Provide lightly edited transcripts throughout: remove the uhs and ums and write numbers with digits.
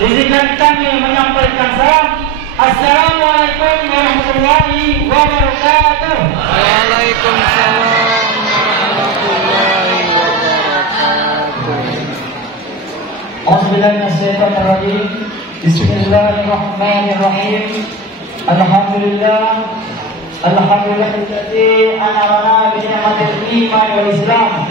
Izinkan kami menyampaikan salam. Assalamualaikum warahmatullahi wabarakatuh. Waalaikumsalam warahmatullahi wabarakatuh. Bismillahirrahmanirrahim. Bismillahirrahmanirrahim. Alhamdulillah. Alhamdulillahilladzi an'amana bi ni'matil iman wal Islam.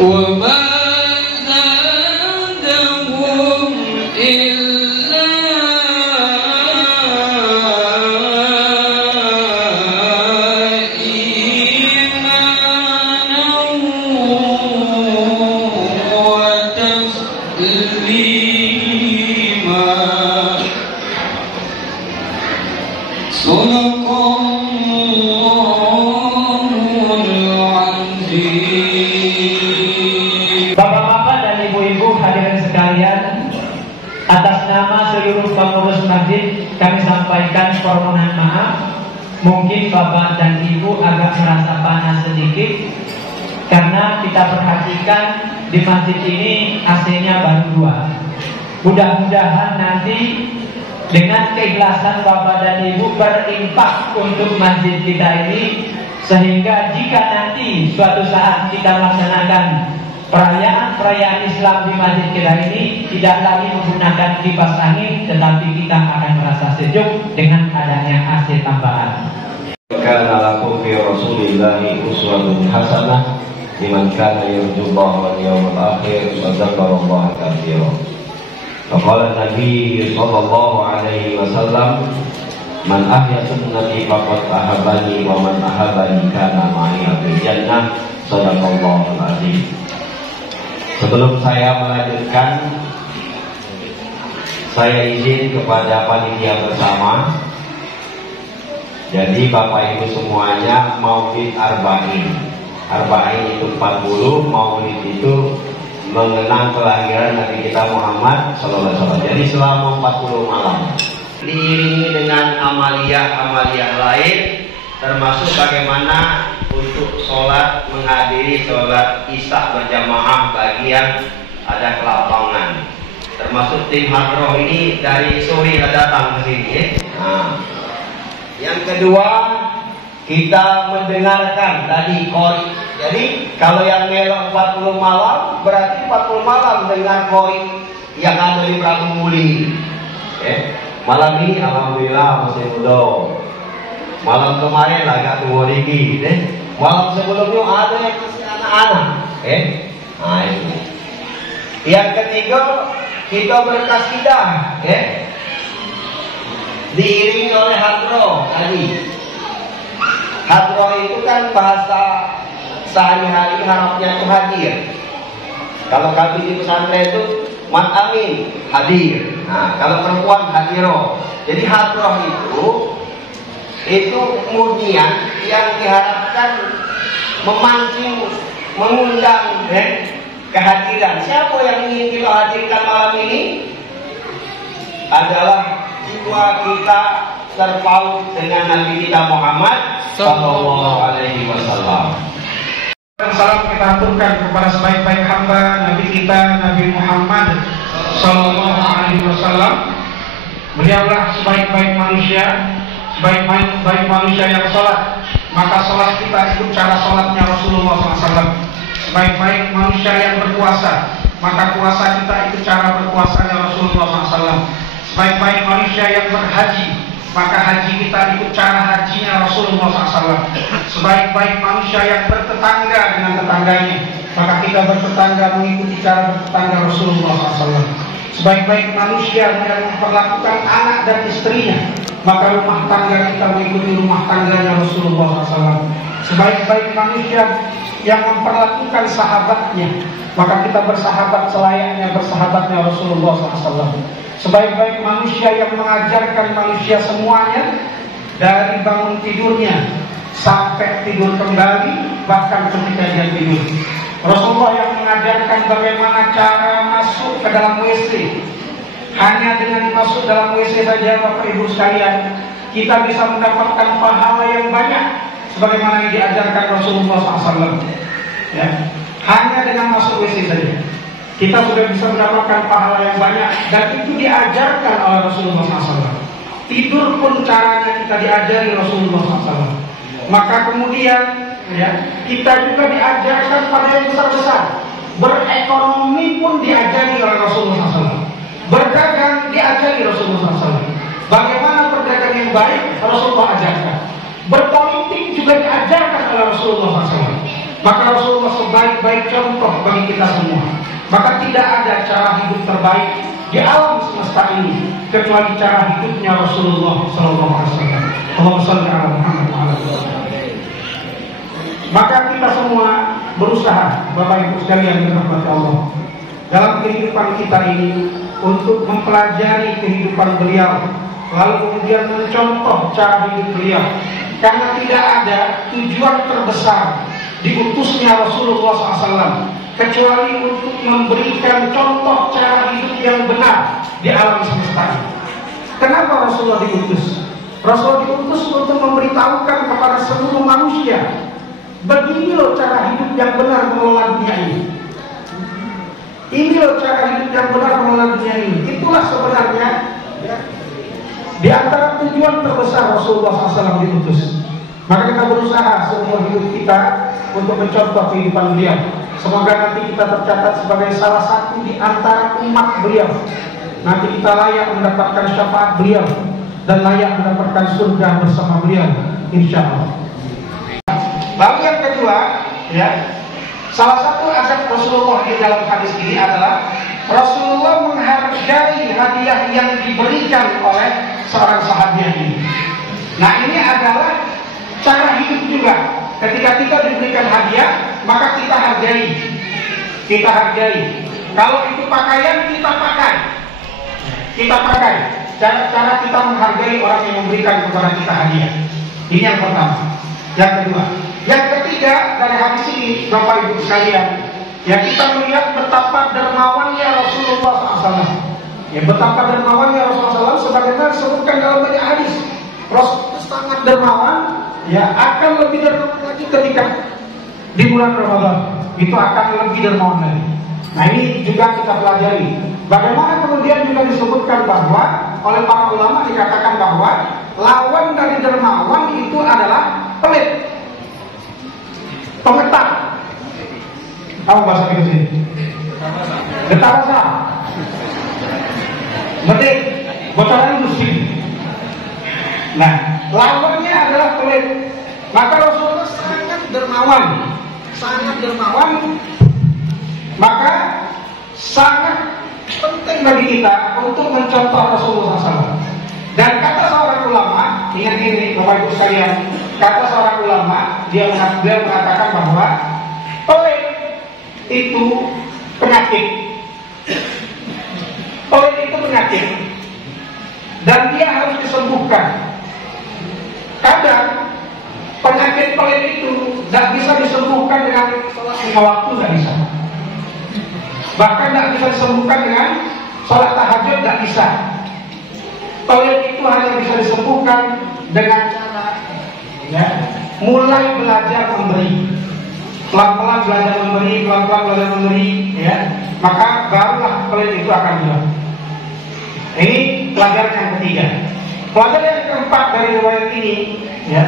وما زادهم إلا إيمانا وتسليما. صدق الله العظيم. Bapak-bapak dan ibu-ibu hadirin sekalian, atas nama seluruh pengurus masjid kami sampaikan permohonan maaf. Mungkin bapak dan ibu agak merasa panas sedikit karena kita perhatikan di masjid ini AC-nya baru 2. Mudah-mudahan nanti dengan keikhlasan bapak dan ibu berinfak untuk masjid kita ini, sehingga jika nanti suatu saat kita melaksanakan perayaan Islam di masjid kita ini tidak lagi menggunakan kipas angin, tetapi kita akan merasa sejuk dengan adanya AC tambahan. Kana lakum fi Rasulillahi uswatun hasanah liman kana yarjullaha wal yawmal akhir wa dzakarallaha katsiran. Qala Nabi sallallahu alaihi wasallam, man ahya sunnati faqad ahabbani wa man ahabbani kana ma'i fil jannah. Shadaqallahul azim. Sebelum saya melanjutkan, saya izin kepada panitia bersama. Jadi Bapak Ibu semuanya, Maulid Arba'in. Arba'in itu 40, Maulid itu mengenang kelahiran Nabi kita Muhammad SAW. Jadi selama 40 malam diiringi dengan amalia-amalia lain, termasuk bagaimana untuk sholat, menghadiri sholat isya berjamaah bagi yang ada kelapangan. Termasuk tim hadroh ini dari sore datang ke sini ya. Nah, yang kedua, kita mendengarkan tadi qori. Jadi kalau yang melok 40 malam, berarti 40 malam dengar qori yang ada di Prabu Muli. Malam ini alhamdulillah masih muda. Malam kemarin agak tua dikit, Malam sebelumnya ada yang masih anak-anak, Nah itu. Yang ketiga, kita berkasidah, diiringi oleh hadroh tadi. Hadroh itu kan bahasa sehari-hari, harapnya itu hadir. Kalau kami di pesantren itu mat amin hadir. Nah, kalau perempuan hadiro. Jadi hadroh itu kemudian yang diharapkan memancing, mengundang kehadiran. Siapa yang ingin kita hadirkan malam ini? Adalah jiwa kita terpaut dengan Nabi kita Muhammad Sallallahu Alaihi Wasallam. Salam kita aturkan kepada sebaik-baik hamba Nabi kita Nabi Muhammad Sallallahu Alaihi Wasallam. Beliaulah sebaik-baik manusia, sebaik-baik manusia yang sholat, maka sholat kita ikut cara sholatnya Rasulullah SAW. Sebaik-baik manusia yang berpuasa, maka puasa kita ikut cara berpuasanya Rasulullah SAW. Sebaik-baik manusia yang berhaji, maka haji kita ikut cara hajinya Rasulullah SAW. Sebaik-baik manusia yang bertetangga dengan tetangganya, maka kita bertetangga mengikuti cara bertetangga Rasulullah SAW. Sebaik-baik manusia yang memperlakukan anak dan istrinya, maka rumah tangga kita mengikuti rumah tangganya Rasulullah SAW. sebaik-baik manusia yang memperlakukan sahabatnya, maka kita bersahabat selayaknya bersahabatnya Rasulullah SAW. Sebaik-baik manusia yang mengajarkan manusia semuanya, dari bangun tidurnya sampai tidur kembali, bahkan ketika dia tidur. Rasulullah yang mengajarkan bagaimana cara masuk ke dalam WC. Hanya dengan masuk dalam WC saja, Bapak Ibu sekalian, kita bisa mendapatkan pahala yang banyak sebagaimana yang diajarkan Rasulullah SAW. Ya. Hanya dengan masuk WC saja kita sudah bisa mendapatkan pahala yang banyak, dan itu diajarkan oleh Rasulullah SAW. Tidur pun caranya kita diajari Rasulullah SAW. Maka kemudian ya, kita juga diajarkan pada yang besar-besar. Berekonomi pun diajari oleh Rasulullah SAW. Berdagang diajari Rasulullah SAW. Bagaimana berdagang yang baik Rasulullah ajarkan. Berpolitik juga diajarkan oleh Rasulullah SAW. Maka Rasulullah sebaik-baik contoh bagi kita semua. Maka tidak ada cara hidup terbaik di alam semesta ini kecuali cara hidupnya Rasulullah SAW. Allahumma shalli ala Muhammad. Maka kita semua berusaha, Bapak Ibu sekalian dirahmati Allah, dalam kehidupan kita ini untuk mempelajari kehidupan beliau, lalu kemudian mencontoh cara hidup beliau. Karena tidak ada tujuan terbesar diutusnya Rasulullah SAW kecuali untuk memberikan contoh cara hidup yang benar di alam semesta. Kenapa Rasulullah diutus? Rasulullah diutus untuk memberitahukan kepada seluruh manusia, begini loh cara hidup yang benar mengelola dunia ini. Ini loh cara hidup yang benar mengelola dunia ini. Itulah sebenarnya di antara tujuan terbesar Rasulullah SAW diutus. Maka kita berusaha seumur hidup kita untuk mencontoh kehidupan beliau. Semoga nanti kita tercatat sebagai salah satu di antara umat beliau. Nanti kita layak mendapatkan syafaat beliau dan layak mendapatkan surga bersama beliau, insya Allah. Lalu yang kedua, ya, salah satu adab Rasulullah di dalam hadis ini adalah Rasulullah menghargai hadiah yang diberikan oleh seorang sahabat ini. Nah, ini adalah cara hidup juga. Ketika kita diberikan hadiah, maka kita hargai. Kita hargai. Kalau itu pakaian, kita pakai. Kita pakai. Cara kita menghargai orang yang memberikan kepada kita hadiah. Ini yang pertama. Yang kedua. Yang ketiga dari hadis ini, Bapak Ibu sekalian, ya, kita melihat betapa dermawannya Rasulullah SAW. Ya, betapa dermawannya Rasulullah SAW sebagaimana disebutkan dalam banyak hadis. Rasulullah sangat dermawan, ya, akan lebih dermawan lagi ketika di bulan Ramadan. Itu akan lebih dermawan lagi. Nah, ini juga kita pelajari. Bagaimana kemudian juga disebutkan bahwa oleh para ulama dikatakan bahwa lawan dari dermawan itu adalah pelit, pengetat. Apa bahasa Inggris ini? Getar rasa, medit, bocoran musik. Nah, lawannya adalah pelit. Maka Rasulullah sangat dermawan, sangat dermawan. Maka sangat penting bagi kita untuk mencontoh Rasulullah SAW. Dan kata seorang ulama, ingat ini Bapak Ibu sekalian, kata seorang ulama, dia mengatakan bahwa pelit itu penyakit. Pelit itu penyakit, dan dia harus disembuhkan. Kadang penyakit pelit itu tidak bisa disembuhkan dengan sholat 5 waktu, tidak bisa. Bahkan tidak bisa disembuhkan dengan sholat tahajud, tidak bisa. Pelit itu hanya bisa disembuhkan dengan cara, ya, mulai belajar memberi, pelan-pelan belajar memberi, pelan-pelan belajar memberi, ya, maka barulah pelit itu akan hilang. Ini pelajaran yang ketiga. Pelajaran yang keempat dari riwayat ini, ya,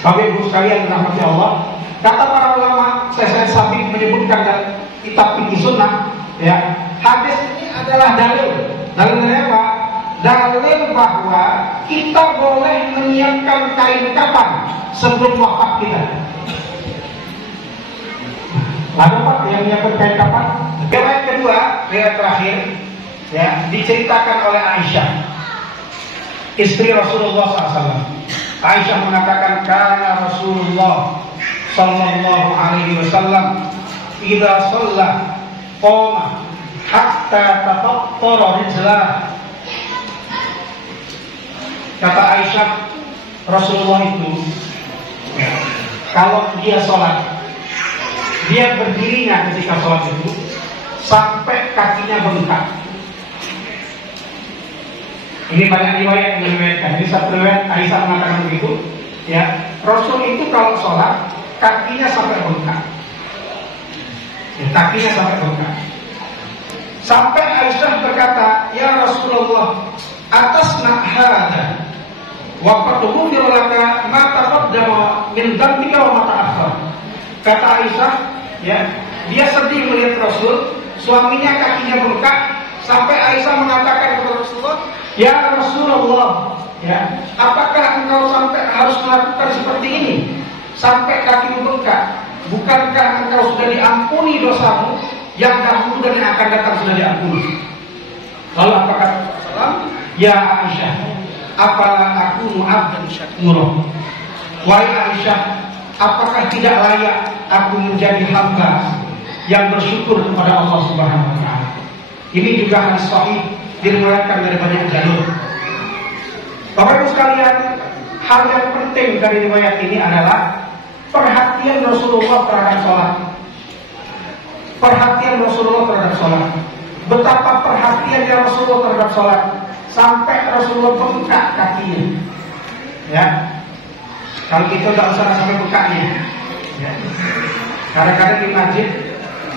Bapak Ibu sekalian dirahmati Allah, kata para ulama, saya Sabik menyebutkan dalam kitab Fikih Sunnah, ya, hadis ini adalah dalil. Dalilnya apa? Dalil bahwa kita boleh menyiapkan kain kafan sebelum wafat kita. Ada Pak yang menyiapkan kain kafan? Riwayat kedua, riwayat terakhir, ya, diceritakan oleh Aisyah, istri Rasulullah SAW. Aisyah mengatakan, karena Rasulullah sallallahu alaihi wasallam idza shalla qama hatta tafattara rijlah. Kata Aisyah, Rasulullah itu kalau dia sholat, dia berdirinya ketika sholat itu sampai kakinya bengkak. Ini banyak riwayat yang meriwayatkan. Ini satu riwayat Aisyah mengatakan begitu. Ya, Rasul itu kalau sholat kakinya sampai bengkak. Ya, kakinya sampai bengkak. Sampai Aisyah berkata, ya Rasulullah, atas hada wa qad ghufira laka ma taqaddama min dhanbika wa ma ta'akhkhar. Kata Aisyah, ya, dia sedih melihat Rasul, suaminya kakinya bengkak, sampai Aisyah mengatakan kepada Rasulullah, ya Rasulullah, ya, apakah engkau sampai harus melakukan seperti ini sampai kakimu bengkak? Bukankah engkau sudah diampuni dosamu yang dahulu dan yang akan datang sudah diampuni? Lalu apa kata Rasulullah? Ya Aisyah, apalah aku abdan syakura. Wahai Aisyah, apakah tidak layak aku menjadi hamba yang bersyukur kepada Allah Subhanahu wa taala? Ini juga hadis sahih, diriwayatkan dari banyak jalur. Bapak Ibu sekalian, hal yang penting dari riwayat ini adalah perhatian Rasulullah terhadap sholat. Perhatian Rasulullah terhadap sholat. Betapa perhatiannya Rasulullah terhadap sholat sampai Rasulullah bengkak kakinya. Ya, kalau kita tidak usah sampai bengkaknya. Ya. Kadang-kadang di masjid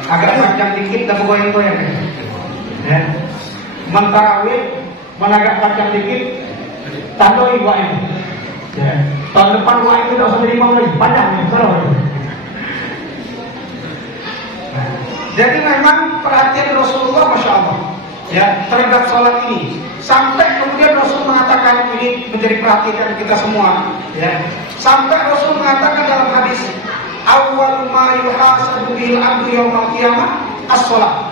agak panjang dikit dan goyang-goyang. Ya. Mentarawih menagak panjang dikit, tandoi wa'id. Ya. Tahun depan wa'id itu tidak usah jadi imam lagi, panjang ya, Jadi memang perhatian Rasulullah, Masya Allah, ya, terhadap sholat ini, sampai kemudian Rasul mengatakan, ini menjadi perhatian kita semua, ya. Sampai Rasul mengatakan dalam hadis, awwal ma yuhasabu bil abdu yaumal qiyamah as-sholat.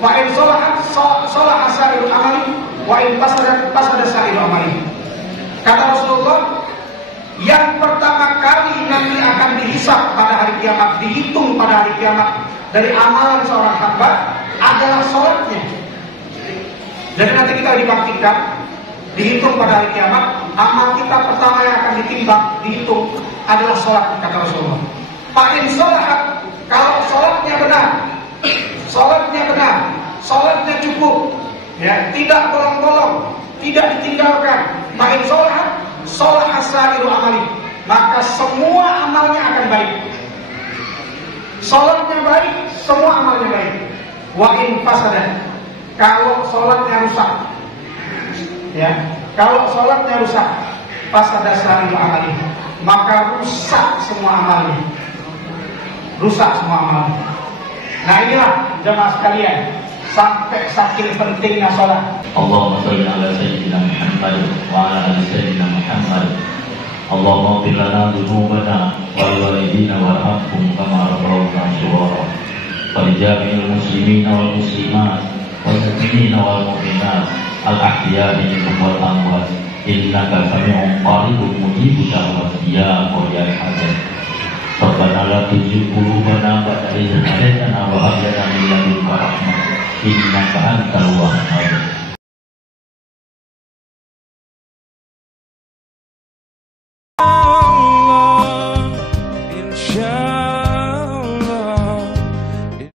Wa in sholahat sholaha sa'irul amali, wa in fasada sa'irul amali. Kata Rasulullah, yang pertama kali nanti akan dihisab pada hari kiamat, dihitung pada hari kiamat dari amalan seorang hamba adalah sholatnya. Jadi nanti kita dibangkitkan, dihitung pada hari kiamat, amal kita pertama yang akan ditimbang, dihitung adalah sholat, kata Rasulullah. Fa'in sholahat, kalau sholatnya benar, sholatnya cukup, ya, tidak bolong-bolong, tidak ditinggalkan. Fa'in sholahat, sholaha sa'iru amali, maka semua amalnya akan baik. Sholatnya baik, semua amalnya baik. Wa in fasadat, kalau sholatnya rusak, ya, kalau sholatnya rusak, fasada sa'iru amali, maka rusak semua amalnya. Rusak semua amalnya. Nah inilah jemaah sekalian, sampai saking pentingnya sholat. Allahumma sholli ala sayyidina Muhammad wa ala ali sayyidina Muhammad. Allahumma ighfir lana dzunubana wa liwalidina warhamhum kama rabbauna shighara. Wa li jami'il muslimina wal muslimat wal mu'minina wal mu'minat al ahya'i minhum wal amwat. Innaka sami'un qaribun mujibud da'wati ya qayyal hajat. Rabbana la tuzigh qulubana ba'da idh hadaytana wa hab lana min ladunka rahmah innaka antal wahhab.